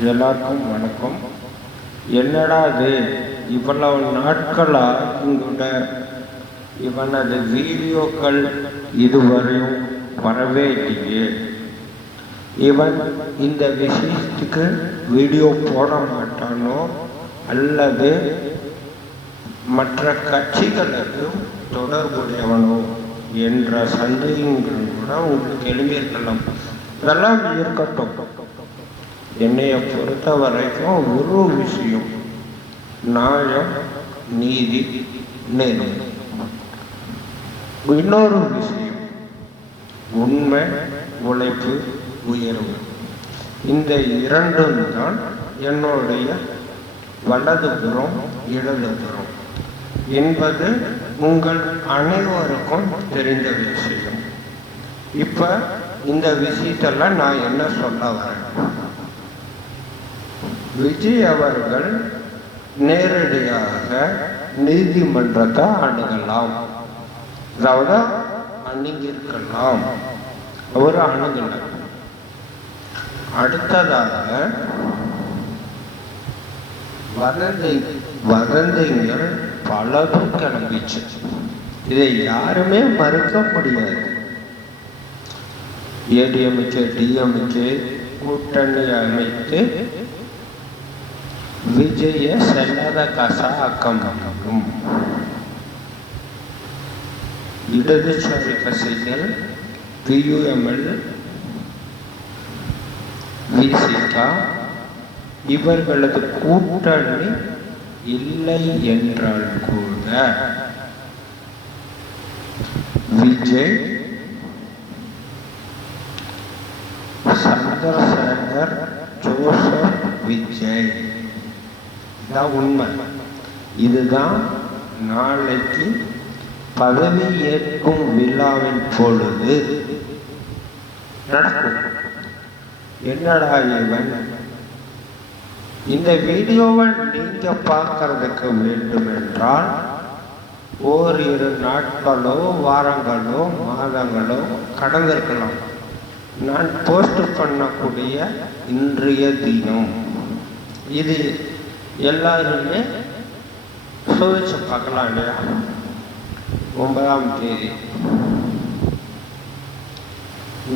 எல்லாருக்கும் வணக்கம். என்னடா இது இவ்வளவு நாட்களாக இங்குள்ள இவனது வீடியோக்கள் இதுவரையும் வரவே இல்லையே, இவன் இந்த விஷயத்துக்கு வீடியோ போட மாட்டானோ அல்லது மற்ற கட்சிகளுக்கு தொடர்புடையவனோ என்ற சந்தேகங்கள் கூட உங்களுக்கு எழுதியிருக்கலாம். இதெல்லாம் இருக்கட்டும். என்னைய பொறுத்த வரைக்கும் ஒரு விஷயம், நியாயம், நீதி, நேர்மை. இன்னொரு விஷயம், உண்மை, உழைப்பு, உயர்வு. இந்த இரண்டும் தான் என்னுடைய வலதுபுறம் இடதுபுறம் என்பது உங்கள் அனைவருக்கும் தெரிந்த விஷயம். இப்போ இந்த விஷயத்தெல்லாம் நான் என்ன சொல்ல வரேன், விஜய் அவர்கள் நேரடியாக நீதிமன்றத்தை அணுகலாம், அதாவது அணுகிருக்கலாம். அவர் அணுகல. அடுத்ததாக வதந்திகள் பலரும் கிளம்பிச்சு. இதை யாருமே மறுக்க முடியாது. ஏடிஎம்கே டிஎம்கே கூட்டணி அமைத்து விஜய செல்லாத கசாக்கம் இடதுசாரி கட்சிகள் பியூஎம்எல் விசிகா இவர்களது கூட்டணி இல்லை என்றால் கூட விஜய், சந்திரசேகர், ஜோசப் விஜய் தான் உண்மை. இதுதான் நாளைக்கு பதவி ஏற்கும் விழாவின் பொழுது நடக்கும். என்னடா இவன், இந்த வீடியோவை நீங்க பார்க்கறதுக்கு வேண்டும் என்றால் ஓரிரு நாட்களோ வாரங்களோ மாதங்களோ கடந்திருக்கலாம். நான் போஸ்ட் பண்ணக்கூடிய இன்றைய தினம் இது எல்லாருமே சோதிச்சு பார்க்கலாம் இல்லையா. 9ஆம் தேதி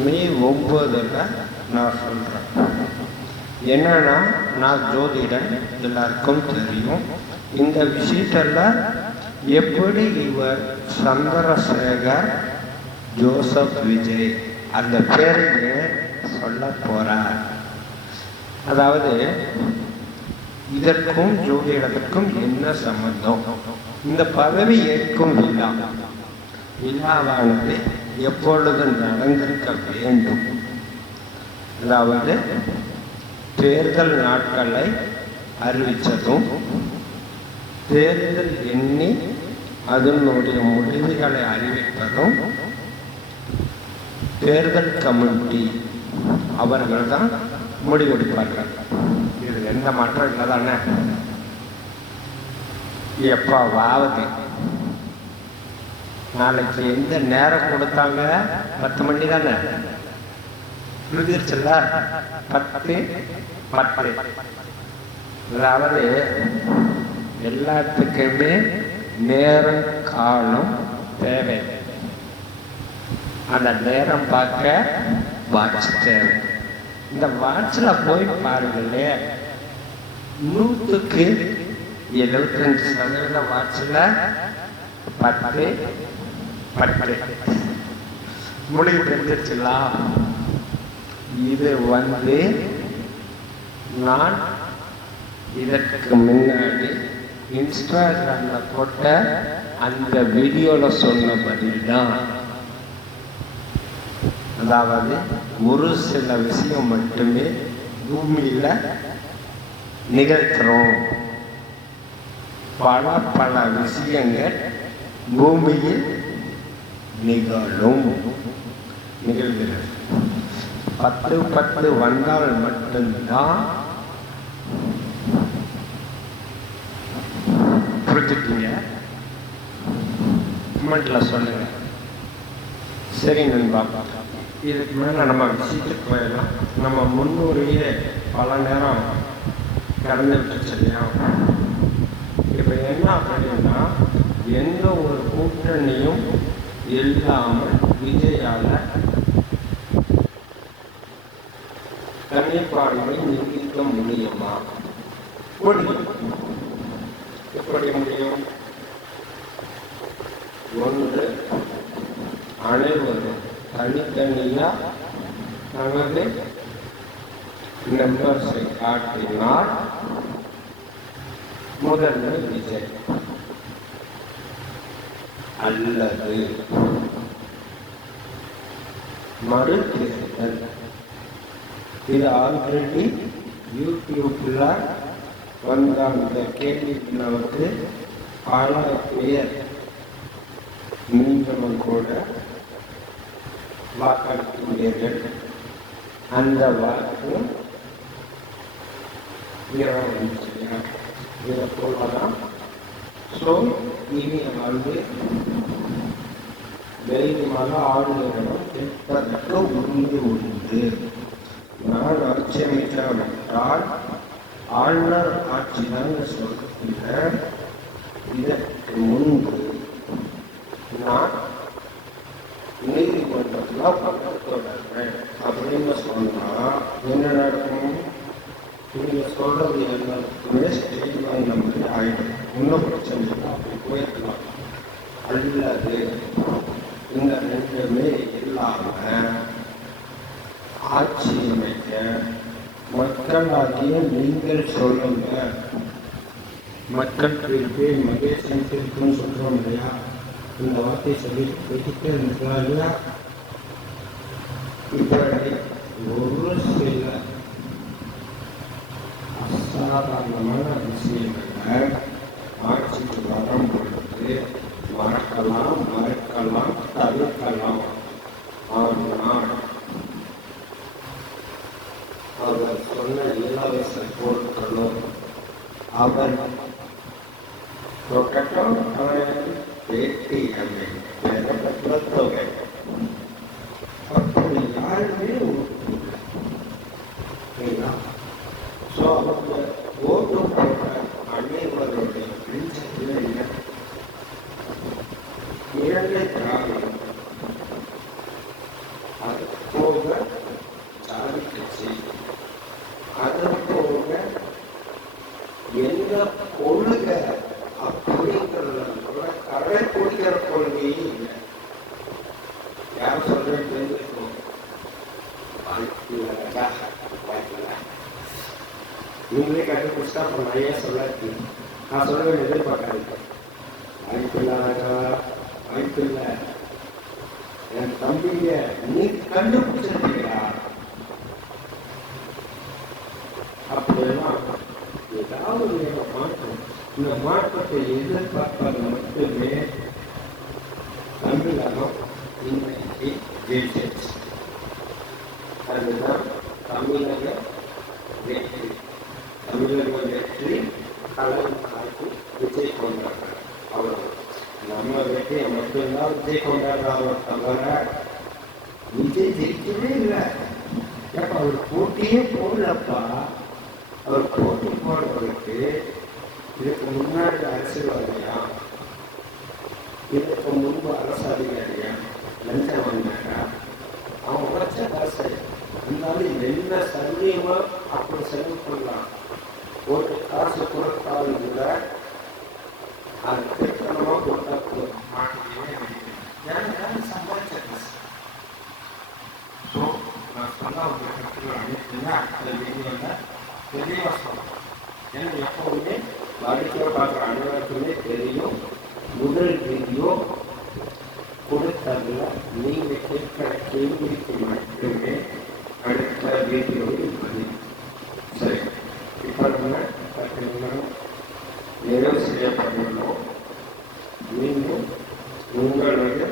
மே 9 நான் சொல்றேன். என்னன்னா, நான் ஜோதிடன், எல்லாருக்கும் தெரியும். இந்த விஷயத்தெல்லாம் எப்படி இவர் சந்திரசேகர் ஜோசப் விஜய் அந்த பேரையே சொல்ல போறார். அதாவது இதற்கும் ஜோதிடத்திற்கும் என்ன சம்பந்தம்? இந்த பதவி ஏற்கும் விழாவானது எப்பொழுது நடந்திருக்க வேண்டும்? அதாவது தேர்தல் நாட்களை அறிவித்ததும், தேர்தல் எண்ணி அதனுடைய முடிவுகளை அறிவிப்பதும் தேர்தல் கமிட்டி அவர்கள் தான் முடிவெடுப்பார்கள். இது எந்த மாற்றம் இல்லை தானே. எப்பாவது நாளைக்கு எந்த நேரம் கொடுத்தாங்க? 10 மணி தானே முடிஞ்சிருச்சுல்ல. 10:10. அதாவது எல்லாத்துக்குமே நேரம் காலம் தேவை. அந்த நேரம் பார்க்க வாட்ச் தேவை. இந்த வாட்சில் போய் பாருங்களே, 100க்கு 75% வாட்சில் 10:10 முடிவு தெரிஞ்சிருச்சுலாம். இது நான் இதற்கு முன்னாடி இன்ஸ்டாகிராமில் போட்ட அந்த வீடியோவில் சொன்ன பதில் தான். அதாவது ஒரு சில விஷயம் மட்டுமே பூமியில் நிகழ்த்துறோம், பல விஷயங்கள் பூமியில் நிகழ்கிறது. 10:10 வந்தால் மட்டும்தான் புரிஞ்சுக்கீங்க. கமெண்ட்ல சொல்லுங்க. சரி நண்பா. இதுக்கு மேலே நம்ம விஷயத்துக்கு போயிடலாம். நம்ம முன்னூறையே பல நேரம் கடந்து விட்டுச்சு இல்லையா? இப்போ என்ன அப்படின்னா, எந்த ஒரு கூட்டணியும் இல்லாமல் விஜயால தனிப்பான்மை நிரூபிக்க முடியுமா? முடியும். எப்படி முடியும்? ஒன்று, அனைவரும் தனித்தனியா தனது நம்பர்ஸை காட்டினால் முதல்வர் விஜய், அல்லது மறுதேர்தல். இது ஆல்ரெடி யூடியூப்ல வந்த அந்த கேள்விக்கு பல பேர் நீங்களும் கூட வாக்களிக்கிறீர்கள். அந்த வாக்கு இதை போலதான். ஸோ இனி தைரியமாக ஆளுநரிடம் கேட்பதற்கு உறுதி உண்டு. நான் ஆட்சி அமைச்சால் ஆளுநர் ஆட்சிதான் சொல்கிறேன். இதற்கு முன்பு நான் நீதிமன்றத்தில் பக்கத்துடன் அப்படின்னு சொன்னா என்ன நடக்கும்? நீங்க சொல்றது எல்லாருக்குமே ஸ்டேட் வாங்கின மாதிரி ஆயிடும். இன்னும் பிரச்சனை அப்படி போயிருக்கலாம். அல்லது இந்த ரெண்டுமே இல்லாம ஆட்சி அமைக்க மக்களாகிய நீங்கள் சொல்லுங்க. மக்கள் தீர்ப்பு மகேசன் தீர்ப்புன்னு சொல்றோம் இல்லையா? இந்த வார்த்தையை சொல்லிட்டு போய்கிட்டே இருக்கலாம் இல்லையா? இப்படி ஒரு சில அசாதாரணமான விஷயங்களை ஆட்சிக்கு வரும் பொழுது மறக்கலாம், தவிர்க்கலாம். ஆனால் அவர் சொன்ன இலவச பொருட்களும் அவர் தொடக்கம் பேட்டி அமைப்ப தொகை அப்படி யாருமே ஸோ அவங்க ஓட்டு போட்ட அனைவருடைய பிரின்சிபிள் என்ன? இரண்டே திராவிடம், அது போக ஜாதி கட்சி, அது போக எந்த கொள்கை அப்படிங்கிறத கடைபிடிக்கிற கொள்கையே இல்லை. யாரும் சொல்றது தெரிஞ்சுக்கணும். நீங்களே கண்டுபிடிச்சா அப்புறம் நிறைய சொல்லாது. நான் சொல்ல வேண்டிய எதிர்பார்க்காது. வாய்ப்பில்லை. என் தம்பிய நீ கண்டுபிடிச்சிருக்கீங்களா? அப்படியெல்லாம் ஏதாவது மாற்றம். இந்த மாற்றத்தை எதிர்பார்ப்பது மட்டுமே தமிழகம் இன்னைக்கு ஜெயிச்சிருச்சு. அதுதான் தமிழக வெற்றி. தமிழக வெற்றி கலைஞருக்கு விஜய் கொண்டாடுறாங்க. அவ்வளவு நம்ம வெற்றியை மட்டும்தான் விஜய் கொண்டாடுறாங்க தவிர விஜய் ஜெயிக்கவே இல்லை. ஏப்பா அவர் போட்டியே போடலப்பா. அவர் போட்டி போடுறதுக்கு இதுக்கு முன்னாடி அரசியல்வாதியா, இதுக்கு முன்பு அரசு அதிகாரியா லஞ்சம் வாங்கினாக்கா? அவன் உழைச்ச காசு இருந்தாலும் என்ன சந்தேகமா அப்படி செலவு பண்ணலாம். ஒரு காசு கொடுத்தாலும் கூட அது திட்டமா கொடுத்தா சம்பாதிச்ச காசு. ஸோ நான் சொல்ல அனைத்துமே அடுத்த வீடியோல தெளிவாக சொல்லலாம். எனக்கு எப்பவுமே வாடிக்கையாக பார்க்குற அனைவருக்குமே தெரியும். முதல் வீடியோ கொடுத்ததில் நீங்கள் கேட்கிற கேள்விக்கு மட்டுமே அடுத்த வீடியோவில் பதில். சரி, இப்போ நம்ம 10 நிமிடம் நிறைவு செய்யப்பட்டுள்ளோம். மீண்டும் உங்களுடைய